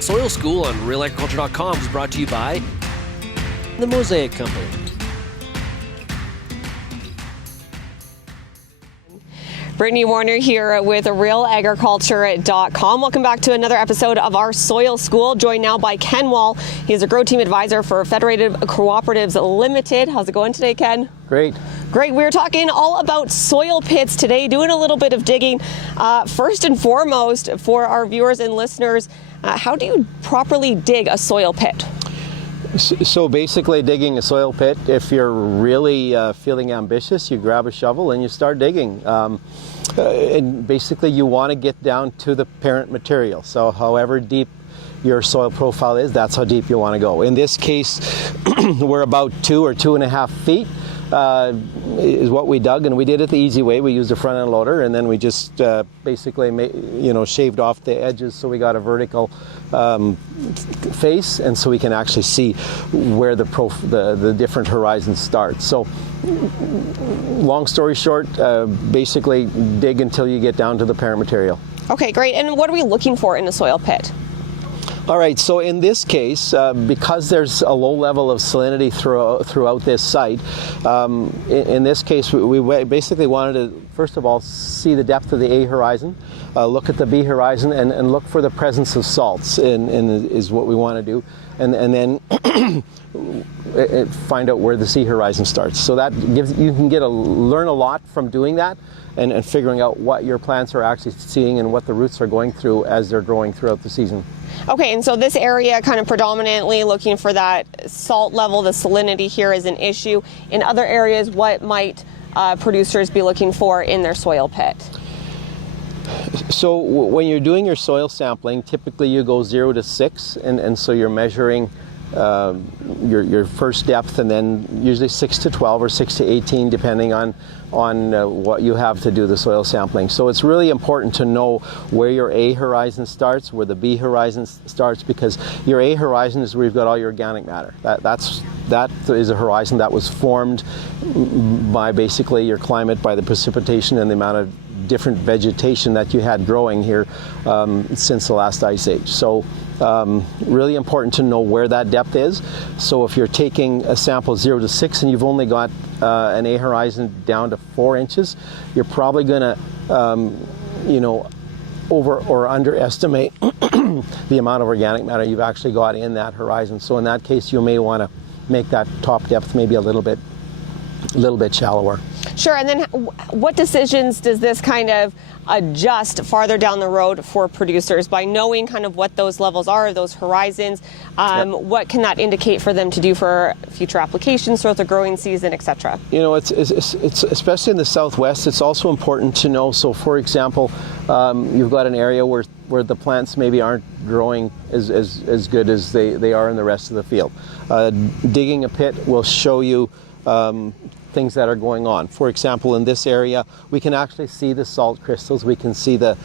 Soil School on RealAgriculture.com is brought to you by the Mosaic Company. Brittany Warner here with RealAgriculture.com. Welcome back to another episode of our Soil School, joined now by Ken Wall. He's a grow team advisor for Federated Co-operatives Ltd. How's it going today, Ken? Great. Great. We're talking all about soil pits today, doing a little bit of digging. First and foremost, for our viewers and listeners, how do you properly dig a soil pit? So basically, digging a soil pit, if you're really feeling ambitious, you grab a shovel and you start digging. And basically, you want to get down to the parent material. So however deep your soil profile is, that's how deep you want to go. In this case, we're about 2 or 2.5 feet. Is what we dug, and we did it the easy way. We used a front end loader, and then we just basically shaved off the edges so we got a vertical face, and so we can actually see where the different horizons start. So long story short, basically dig until you get down to the parent material. Okay, great. And what are we looking for in a soil pit? All right, so in this case, because there's a low level of salinity throughout this site, in this case, we basically wanted to, first of all, see the depth of the A horizon, look at the B horizon, and look for the presence of salts, is what we want to do, and then find out where the C horizon starts. So that gives you can learn a lot from doing that, and figuring out what your plants are actually seeing and what the roots are going through as they're growing throughout the season. Okay, and so this area kind of predominantly looking for that salt level, the salinity here is an issue. In other areas, what might producers be looking for in their soil pit? So when you're doing your soil sampling, typically you go 0 to 6, and so you're measuring your first depth, and then usually 6 to 12 or 6 to 18, depending on what you have to do the soil sampling. So it's really important to know where your A horizon starts, where the B horizon starts, because your A horizon is where you've got all your organic matter. That is a horizon that was formed by basically your climate, by the precipitation and the amount of different vegetation that you had growing here since the last ice age. So really important to know where that depth is. So if you're taking a sample 0 to 6 and you've only got an A horizon down to 4 inches, you're probably going to over or underestimate the amount of organic matter you've actually got in that horizon. So in that case, you may want to make that top depth maybe a little bit shallower. Sure, and then what decisions does this kind of adjust farther down the road for producers by knowing kind of what those levels are, those horizons? Yep. What can that indicate for them to do for future applications throughout the growing season, etc.? It's especially in the Southwest, it's also important to know. So for example, you've got an area where the plants maybe aren't growing as good as they are in the rest of the field. Digging a pit will show you things that are going on. For example, in this area, we can actually see the salt crystals. We can see the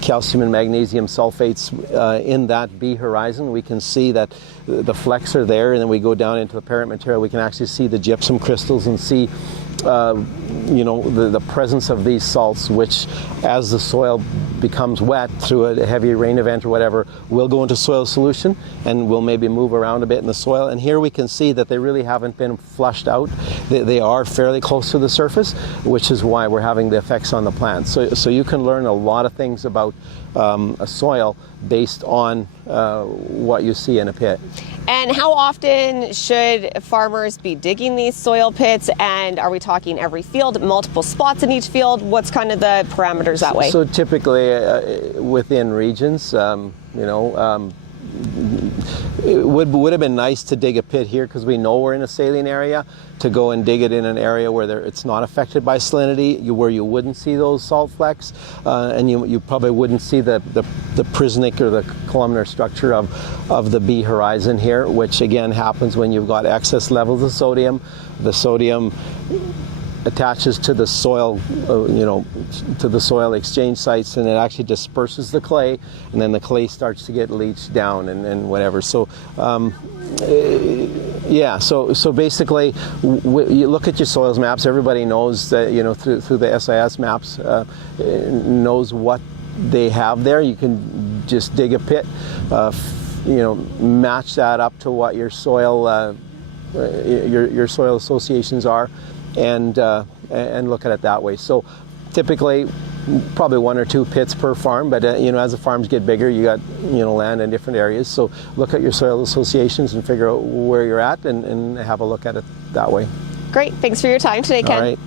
calcium and magnesium sulfates in that B horizon. We can see that the flecks are there, and then we go down into the parent material. We can actually see the gypsum crystals and see the presence of these salts, which as the soil becomes wet through a heavy rain event or whatever, will go into soil solution and will maybe move around a bit in the soil. And here we can see that they really haven't been flushed out. They are fairly close to the surface, which is why we're having the effects on the plants. So you can learn a lot of things about a soil based on what you see in a pit. And how often should farmers be digging these soil pits? And are we talking every field, multiple spots in each field? What's kind of the parameters that way? So typically within regions, it would have been nice to dig a pit here because we know we're in a saline area, to go and dig it in an area where it's not affected by salinity, where you wouldn't see those salt flecks, and you probably wouldn't see the prismatic or the columnar structure of the B horizon here, which again happens when you've got excess levels of sodium. The sodium attaches to the soil, to the soil exchange sites, and it actually disperses the clay, and then the clay starts to get leached down and whatever. So, so basically, you look at your soils maps. Everybody knows that, through the SIS maps, knows what they have there. You can just dig a pit, match that up to what your soil your soil associations are, and look at it that way. So typically probably 1 or 2 pits per farm, but as the farms get bigger, you got land in different areas, so look at your soil associations and figure out where you're at and have a look at it that way. Great, thanks for your time today, Ken. All right.